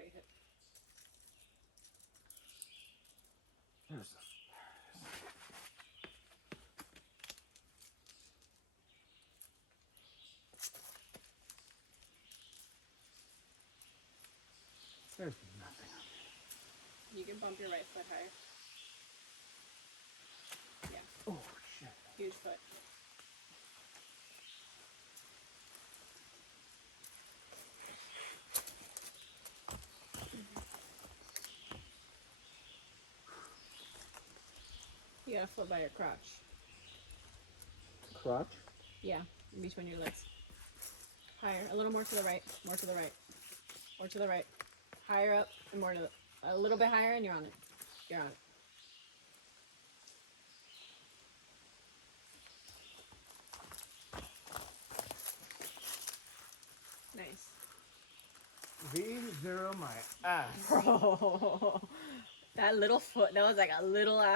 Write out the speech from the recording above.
by your hip. There's the... There's nothing. You can bump your right foot higher. Yeah. Oh, shit. Huge foot. You got a foot by your crotch. Crotch? Yeah, in between your legs. Higher, a little more to the right, more to the right, more to the right. Higher up and more to the, a little bit higher and you're on it. You're on it. Nice. V0 my ass. Bro, that little foot, that was like a little ass.